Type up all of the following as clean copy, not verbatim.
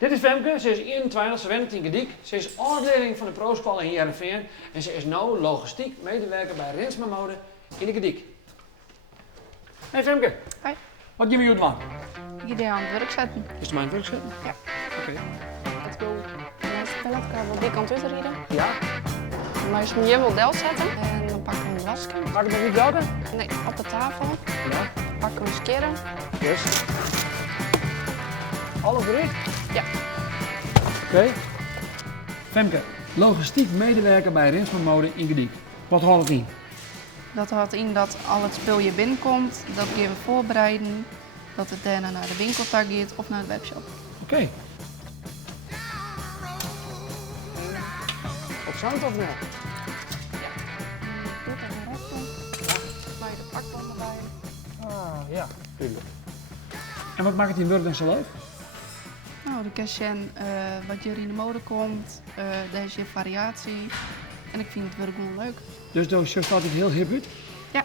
Dit is Femke, ze is 21, ze werkt in Gediek. Ze is afdeling van de pro-school in Heerenveen en ze is nu logistiek medewerker bij Rinsma Mode in de Gediek. Hey Femke. Hoi. Wat gaan we hier doen? Jullie aan het werk zetten. Is het mijn werk zetten? Ja. Oké. Het wil naast het pallet wel die kant uitrijden. Ja? Maar je moet je wel del zetten en dan pakken we een wasken. Mag ik nog niet welke? Nee, op de tafel. Ja. Pakken we een skeren. Yes. Alles bericht? Ja. Oké. Femke, logistiek medewerker bij Rinsma Mode in Gediek. Wat houdt het in? Dat houdt in dat al het spul je binnenkomt, dat gaan we voorbereiden. Dat het daarna naar de winkeltak gaat of naar de webshop. Oké. Op zand of niet? Doe het aan de rechter. Sla je de plakband erbij. Ah, ja. Tuurlijk. En wat maakt het in Word dan zo leuk? Nou, de cashen, wat hier in de mode komt, daar is je variatie. En ik vind het werk gewoon leuk. Dus dan staat het heel hip uit? Ja,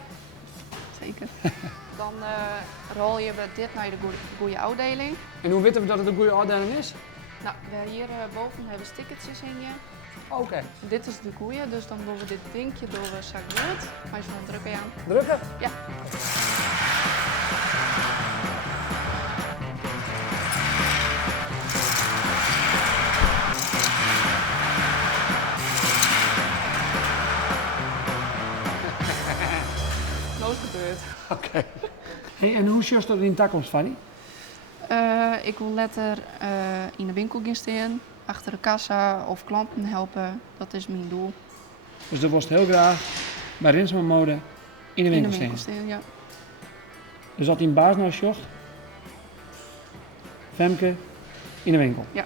zeker. Dan rol je dit naar de goede afdeling. En hoe weten we dat het een goede afdeling is? Nou, wij hier boven hebben stickertjes in je. Oké. Dit is de goede, dus dan doen we dit dingetje door de zak uit. Maar je van drukken aan. Drukken? Ja. Nooit gebeurd. Oké. Hey, en hoe zorgt dat in de toekomst, Fanny? Ik wil letter in de winkel gaan staan, achter de kassa of klanten helpen. Dat is mijn doel. Dus dat was heel graag bij Rinsma Mode in de winkel staan. staan, ja. Dus dat in baas nou zocht, Femke in de winkel. Ja.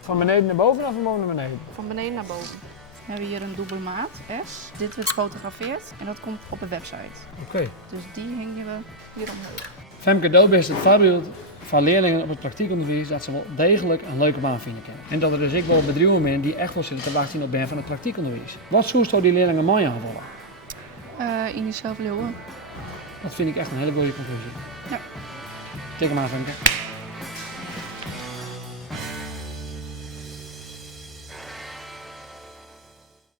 Van beneden naar boven of van boven naar beneden? Van beneden naar boven. We hebben hier een dubbele maat, S. Dit wordt gefotografeerd en dat komt op de website. Oké. Dus die hingen we hier omhoog. Femke Doop is het voorbeeld van leerlingen op het praktiek-onderwijs dat ze wel degelijk een leuke baan vinden kunnen. En dat er dus ook wel bedrijven zijn die echt wel zitten te wachten op ben van het praktiek-onderwijs. Wat zoest die leerlingen mooi aanvallen? In jezelf leeuwen. Dat vind ik echt een hele goede conclusie. Ja. Tik hem aan, Femke.